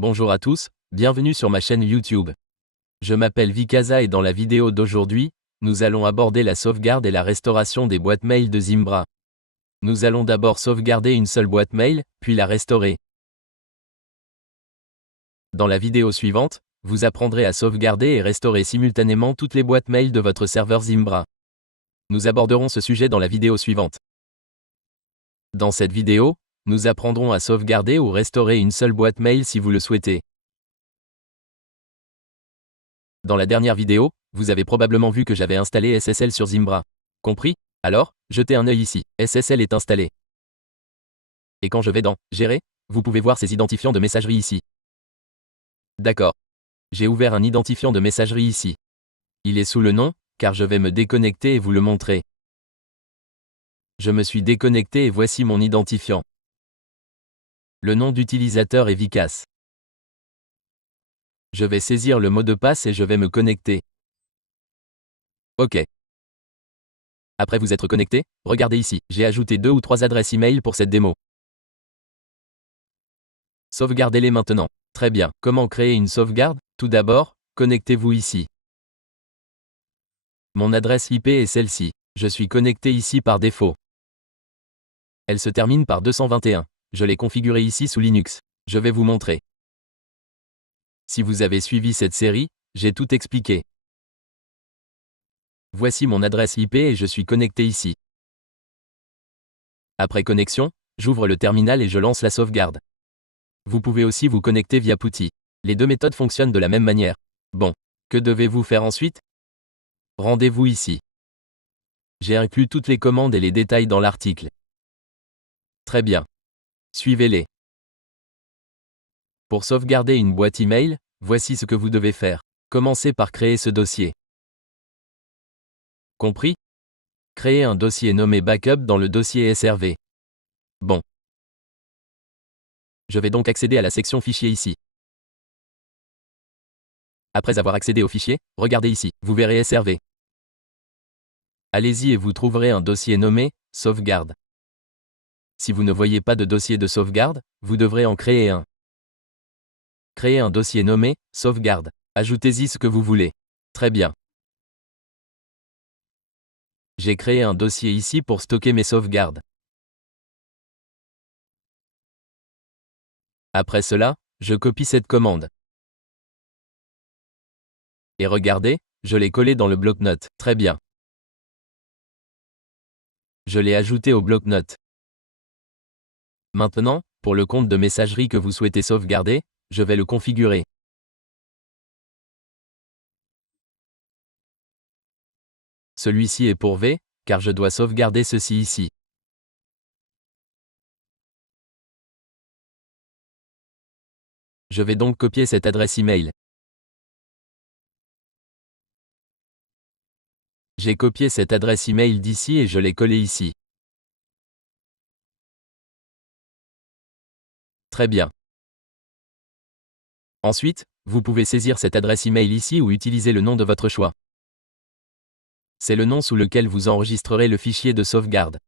Bonjour à tous, bienvenue sur ma chaîne YouTube. Je m'appelle Vikasa et dans la vidéo d'aujourd'hui, nous allons aborder la sauvegarde et la restauration des boîtes mail de Zimbra. Nous allons d'abord sauvegarder une seule boîte mail, puis la restaurer. Dans la vidéo suivante, vous apprendrez à sauvegarder et restaurer simultanément toutes les boîtes mail de votre serveur Zimbra. Nous aborderons ce sujet dans la vidéo suivante. Dans cette vidéo, nous apprendrons à sauvegarder ou restaurer une seule boîte mail si vous le souhaitez. Dans la dernière vidéo, vous avez probablement vu que j'avais installé SSL sur Zimbra. Compris? Alors, jetez un œil ici, SSL est installé. Et quand je vais dans « Gérer », vous pouvez voir ces identifiants de messagerie ici. D'accord. J'ai ouvert un identifiant de messagerie ici. Il est sous le nom, car je vais me déconnecter et vous le montrer. Je me suis déconnecté et voici mon identifiant. Le nom d'utilisateur est Vikas. Je vais saisir le mot de passe et je vais me connecter. OK. Après vous être connecté, regardez ici, j'ai ajouté 2 ou 3 adresses email pour cette démo. Sauvegardez-les maintenant. Très bien. Comment créer une sauvegarde? Tout d'abord, connectez-vous ici. Mon adresse IP est celle-ci. Je suis connecté ici par défaut. Elle se termine par 221. Je l'ai configurée ici sous Linux. Je vais vous montrer. Si vous avez suivi cette série, j'ai tout expliqué. Voici mon adresse IP et je suis connecté ici. Après connexion, j'ouvre le terminal et je lance la sauvegarde. Vous pouvez aussi vous connecter via PuTTY. Les deux méthodes fonctionnent de la même manière. Bon, que devez-vous faire ensuite? Rendez-vous ici. J'ai inclus toutes les commandes et les détails dans l'article. Très bien. Suivez-les. Pour sauvegarder une boîte email, voici ce que vous devez faire. Commencez par créer ce dossier. Compris? Créez un dossier nommé Backup dans le dossier SRV. Bon. Je vais donc accéder à la section Fichier ici. Après avoir accédé au fichier, regardez ici, vous verrez SRV. Allez-y et vous trouverez un dossier nommé « Sauvegarde ». Si vous ne voyez pas de dossier de sauvegarde, vous devrez en créer un. Créez un dossier nommé « Sauvegarde ». Ajoutez-y ce que vous voulez. Très bien. J'ai créé un dossier ici pour stocker mes sauvegardes. Après cela, je copie cette commande. Et regardez, je l'ai collé dans le bloc-notes. Très bien. Je l'ai ajouté au bloc-notes. Maintenant, pour le compte de messagerie que vous souhaitez sauvegarder, je vais le configurer. Celui-ci est pour V, car je dois sauvegarder ceci ici. Je vais donc copier cette adresse email. J'ai copié cette adresse email d'ici et je l'ai collée ici. Très bien. Ensuite, vous pouvez saisir cette adresse email ici ou utiliser le nom de votre choix. C'est le nom sous lequel vous enregistrerez le fichier de sauvegarde.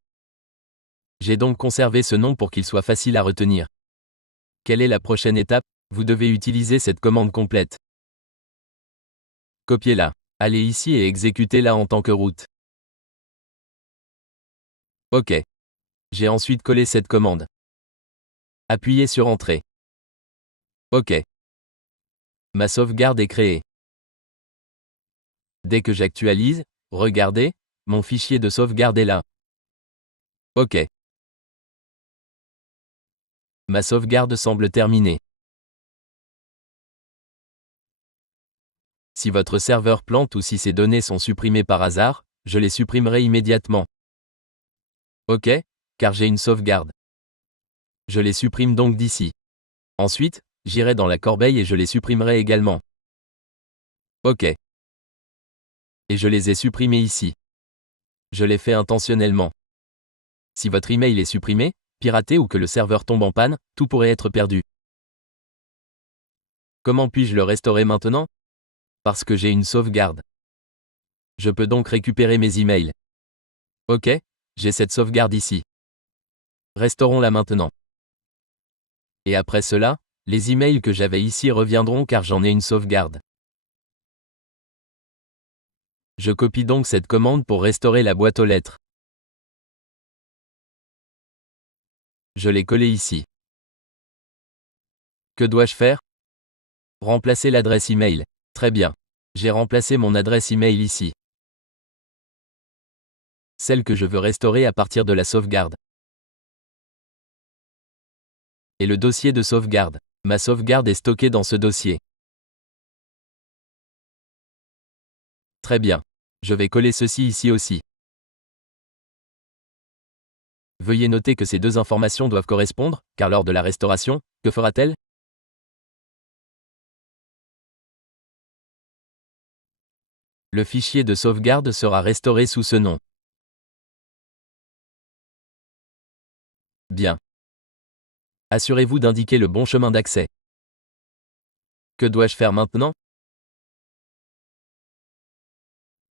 J'ai donc conservé ce nom pour qu'il soit facile à retenir. Quelle est la prochaine étape? Vous devez utiliser cette commande complète. Copiez-la. Allez ici et exécutez-la en tant que route. OK. J'ai ensuite collé cette commande. Appuyez sur Entrée. OK. Ma sauvegarde est créée. Dès que j'actualise, regardez, mon fichier de sauvegarde est là. OK. Ma sauvegarde semble terminée. Si votre serveur plante ou si ces données sont supprimées par hasard, je les supprimerai immédiatement. OK, car j'ai une sauvegarde. Je les supprime donc d'ici. Ensuite, j'irai dans la corbeille et je les supprimerai également. OK. Et je les ai supprimés ici. Je l'ai fait intentionnellement. Si votre email est supprimé, piraté ou que le serveur tombe en panne, tout pourrait être perdu. Comment puis-je le restaurer maintenant? Parce que j'ai une sauvegarde. Je peux donc récupérer mes emails. OK, j'ai cette sauvegarde ici. Restaurons-la maintenant. Et après cela, Les emails que j'avais ici reviendront car j'en ai une sauvegarde. Je copie donc cette commande pour restaurer la boîte aux lettres. Je l'ai collée ici. Que dois-je faire? Remplacer l'adresse email. Très bien. J'ai remplacé mon adresse email ici. Celle que je veux restaurer à partir de la sauvegarde. Et le dossier de sauvegarde. Ma sauvegarde est stockée dans ce dossier. Très bien. Je vais coller ceci ici aussi. Veuillez noter que ces deux informations doivent correspondre, car lors de la restauration, que fera-t-elle? Le fichier de sauvegarde sera restauré sous ce nom. Bien. Assurez-vous d'indiquer le bon chemin d'accès. Que dois-je faire maintenant?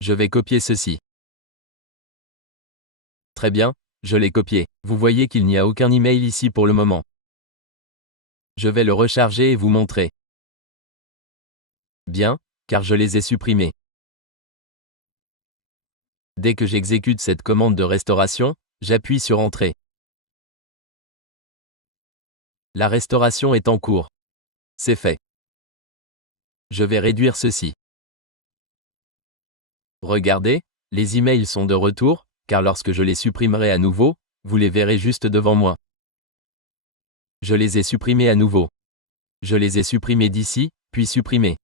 Je vais copier ceci. Très bien, je l'ai copié. Vous voyez qu'il n'y a aucun email ici pour le moment. Je vais le recharger et vous montrer. Bien, car je les ai supprimés. Dès que j'exécute cette commande de restauration, j'appuie sur Entrée. La restauration est en cours. C'est fait. Je vais réduire ceci. Regardez, les emails sont de retour, car lorsque je les supprimerai à nouveau, vous les verrez juste devant moi. Je les ai supprimés à nouveau. Je les ai supprimés d'ici, puis supprimés.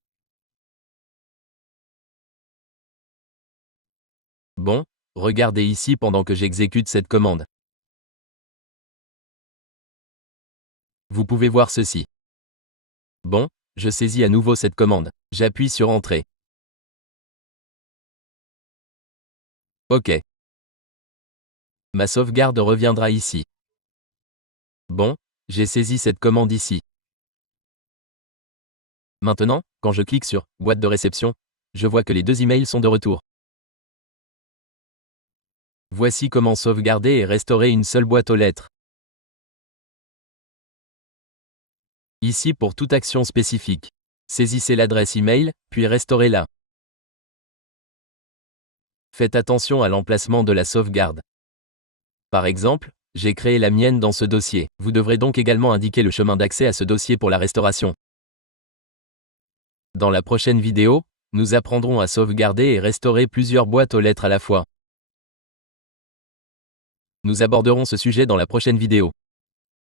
Bon, regardez ici pendant que j'exécute cette commande. Vous pouvez voir ceci. Bon, je saisis à nouveau cette commande. J'appuie sur Entrée. OK. Ma sauvegarde reviendra ici. Bon, j'ai saisi cette commande ici. Maintenant, quand je clique sur « Boîte de réception », je vois que les deux emails sont de retour. Voici comment sauvegarder et restaurer une seule boîte aux lettres. Ici pour toute action spécifique. Saisissez l'adresse email, puis restaurez-la. Faites attention à l'emplacement de la sauvegarde. Par exemple, j'ai créé la mienne dans ce dossier. Vous devrez donc également indiquer le chemin d'accès à ce dossier pour la restauration. Dans la prochaine vidéo, nous apprendrons à sauvegarder et restaurer plusieurs boîtes aux lettres à la fois. Nous aborderons ce sujet dans la prochaine vidéo.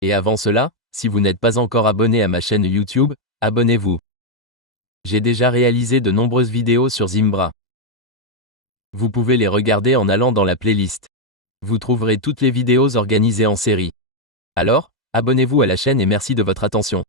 Et avant cela, si vous n'êtes pas encore abonné à ma chaîne YouTube, abonnez-vous. J'ai déjà réalisé de nombreuses vidéos sur Zimbra. Vous pouvez les regarder en allant dans la playlist. Vous trouverez toutes les vidéos organisées en série. Alors, abonnez-vous à la chaîne et merci de votre attention.